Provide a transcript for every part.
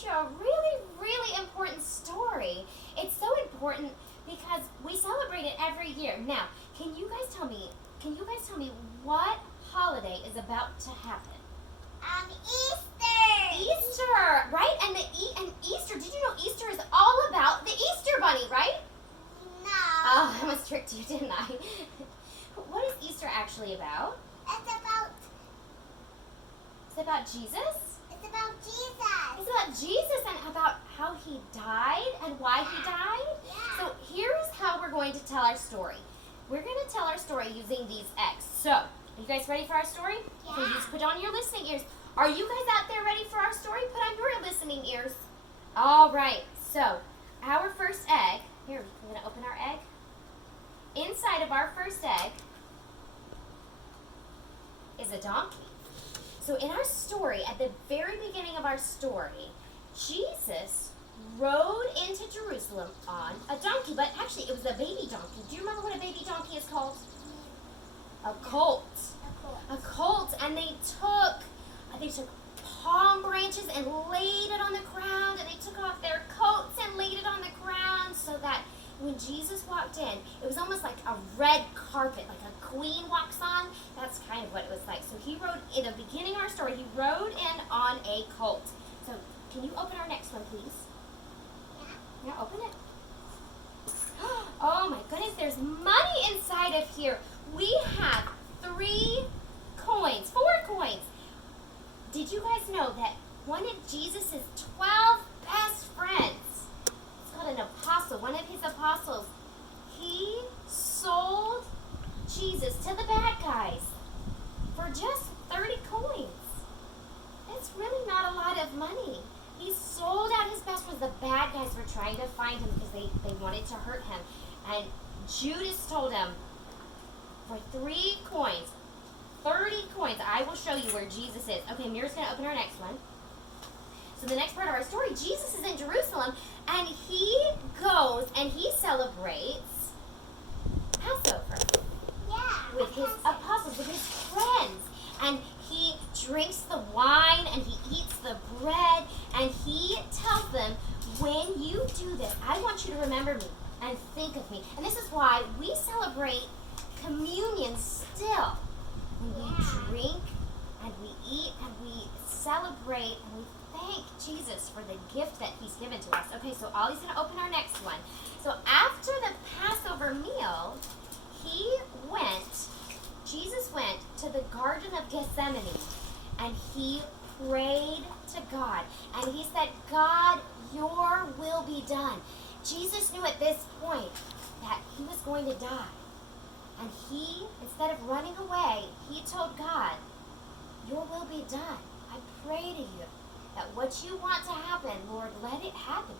teach you a really, really important story. It's so important because we celebrate it every year. Now, can you guys tell me what holiday is about to happen? Easter. Easter, right? And Easter, did you know Easter is all about the Easter bunny, right? No. Oh, I almost tricked you, didn't I? What is Easter actually about? Is it about Jesus? It's about Jesus. It's about Jesus and about how he died and why he died. Yeah. So here's how we're going to tell our story. We're going to tell our story using these eggs. So, are you guys ready for our story? Yeah. Okay, just put on your listening ears. Are you guys out there ready for our story? Put on your listening ears. All right. So, our first egg. Here, we're going to open our egg. Inside of our first egg is a donkey. So in our story, at the very beginning of our story, Jesus rode into Jerusalem on a donkey, but actually it was a baby donkey. Do you remember what a baby donkey is called? A colt. A colt, and they took palm branches and laid it on the ground, and they took off their coats and laid it on the ground so that when Jesus walked in, it was almost like a red carpet, like a queen walks on. That's kind of what it was like. So he rode, in the beginning of our story, he rode in on a colt. So can you open our next one, please? Yeah, open it. Oh my goodness, there's money inside of here. We have 4 coins. Did you guys know that one of Jesus' 12 best friends, it's called an apostle, one of his apostles, he sold Jesus to the bad guys for just 30 coins. That's really not a lot of money. He sold out his best friends. The bad guys were trying to find him because they wanted to hurt him. And Judas told him, for 3 coins, 30 coins, I will show you where Jesus is. Okay, Mira's going to open our next one. So the next part of our story, Jesus is in Jerusalem, and he goes and he celebrates Passover. Yeah. With his apostles, with his friends. And he drinks the wine and he eats the bread, and he tells them, when you do this, I want you to remember me and think of me. And this is why we celebrate communion still. When we drink and we eat and we celebrate and we thank Jesus for the gift that he's given to us. Okay, so Ollie's going to open our next one. So after the Passover meal, Jesus went to the Garden of Gethsemane, and he prayed to God. And he said, God, your will be done. Jesus knew at this point that he was going to die. And he, instead of running away, he told God, your will be done. I pray to you that what you want to happen, Lord, let it happen.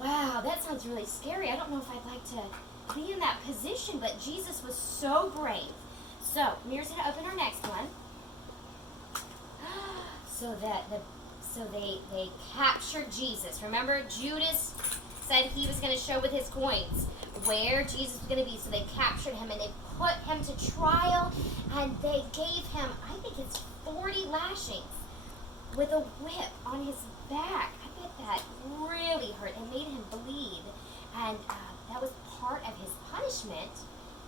Wow, that sounds really scary. I don't know if I'd like to be in that position, but Jesus was so brave. So, Mira's going to open our next one. So they captured Jesus. Remember, Judas said he was going to show with his coins where Jesus was going to be. So they captured him and they put him to trial, and they gave him, I think it's 40 lashings with a whip on his back. I bet that really hurt and made him bleed. And that was part of his punishment.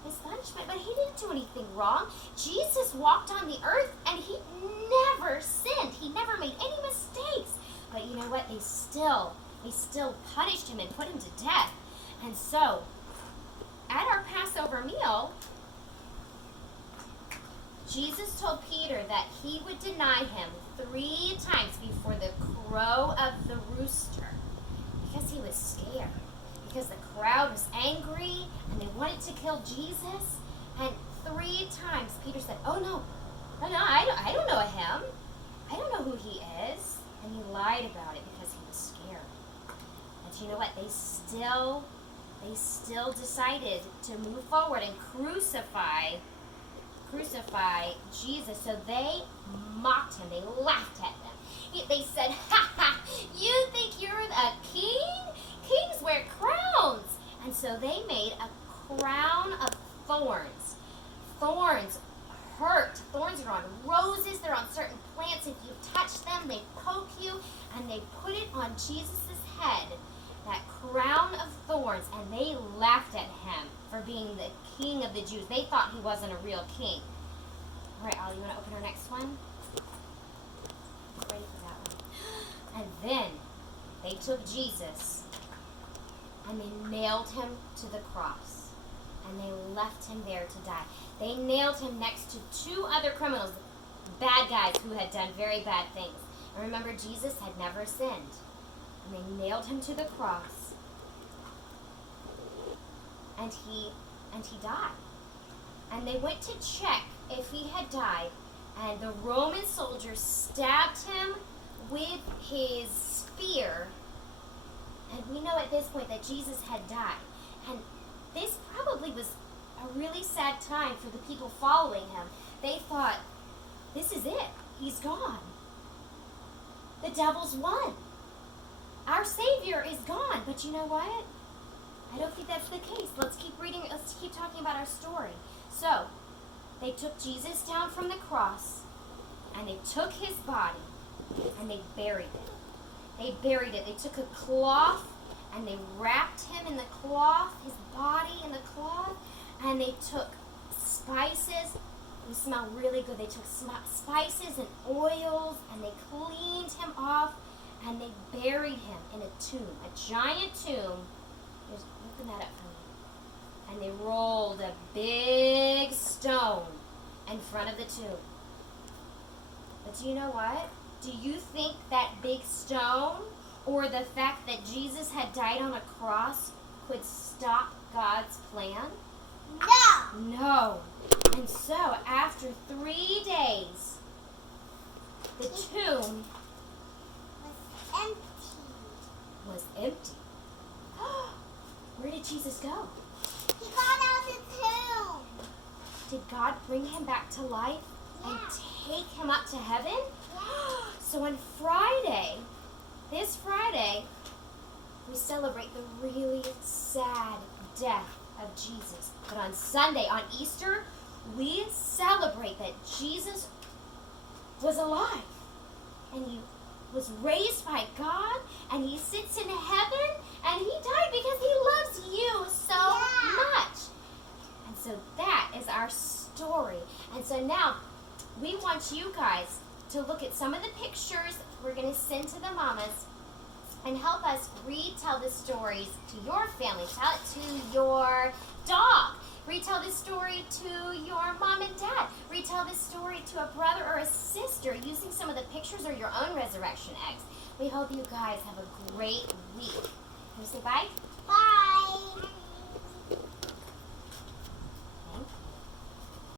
But he didn't do anything wrong. Jesus walked on the earth and he never sinned. He never made any mistakes. But you know what? They still punished him and put him to death. And so, at our Passover meal, Jesus told Peter that he would deny him 3 times before the crow of the rooster, because he was scared. Because the crowd was angry and they wanted to kill Jesus. And 3 times Peter said, oh no, I don't know him. I don't know who he is. And he lied about it because he was scared. And you know what? They still decided to move forward and crucify Jesus. So they mocked him. They laughed at them. They said, ha ha, you think you're a king? Kings wear crowns. And so they made a crown of thorns. Thorns hurt. Thorns are on roses. They're on certain plants. If you touch them, they poke you. And they put it on Jesus' head, that crown of thorns, and they laughed at him for being the king of the Jews. They thought he wasn't a real king. All right, Ollie, you want to open our next one? Ready for that one. And then they took Jesus and they nailed him to the cross. And they left him there to die. They nailed him next to two other criminals, bad guys who had done very bad things. And remember, Jesus had never sinned. And they nailed him to the cross. And he died. And they went to check if he had died. And the Roman soldiers stabbed him with his spear. And we know at this point that Jesus had died. And this probably was a really sad time for the people following him. They thought, this is it. He's gone. The devil's won. Our Savior is gone. But you know what? I don't think that's the case. Let's keep reading. Let's keep talking about our story. So, they took Jesus down from the cross, and they took his body, and they buried it. They buried it. They took a cloth, and they wrapped him in the cloth, his body in the cloth, and they took spices. They smell really good. They took spices and oils, and they cleaned him off, and they buried him in a tomb, a giant tomb. Just open that up for me. And they rolled a big stone in front of the tomb. But do you know what? Do you think that big stone or the fact that Jesus had died on a cross could stop God's plan? No. No. And so, after 3 days, the tomb was empty. Where did Jesus go? He got out of the tomb. Did God bring him back to life and take him up to heaven? Yeah. So on Friday, this Friday, we celebrate the really sad death of Jesus. But on Sunday, on Easter, we celebrate that Jesus was alive. And he was raised by God, and he sits in heaven, and he died because he loves you so much. And so that is our story. And so now we want you guys to look at some of the pictures we're going to send to the mamas and help us retell the stories to your family. Tell it to your dog. Retell this story to your mom and dad. Retell this story to a brother or a sister using some of the pictures or your own resurrection eggs. We hope you guys have a great week. Can you say bye?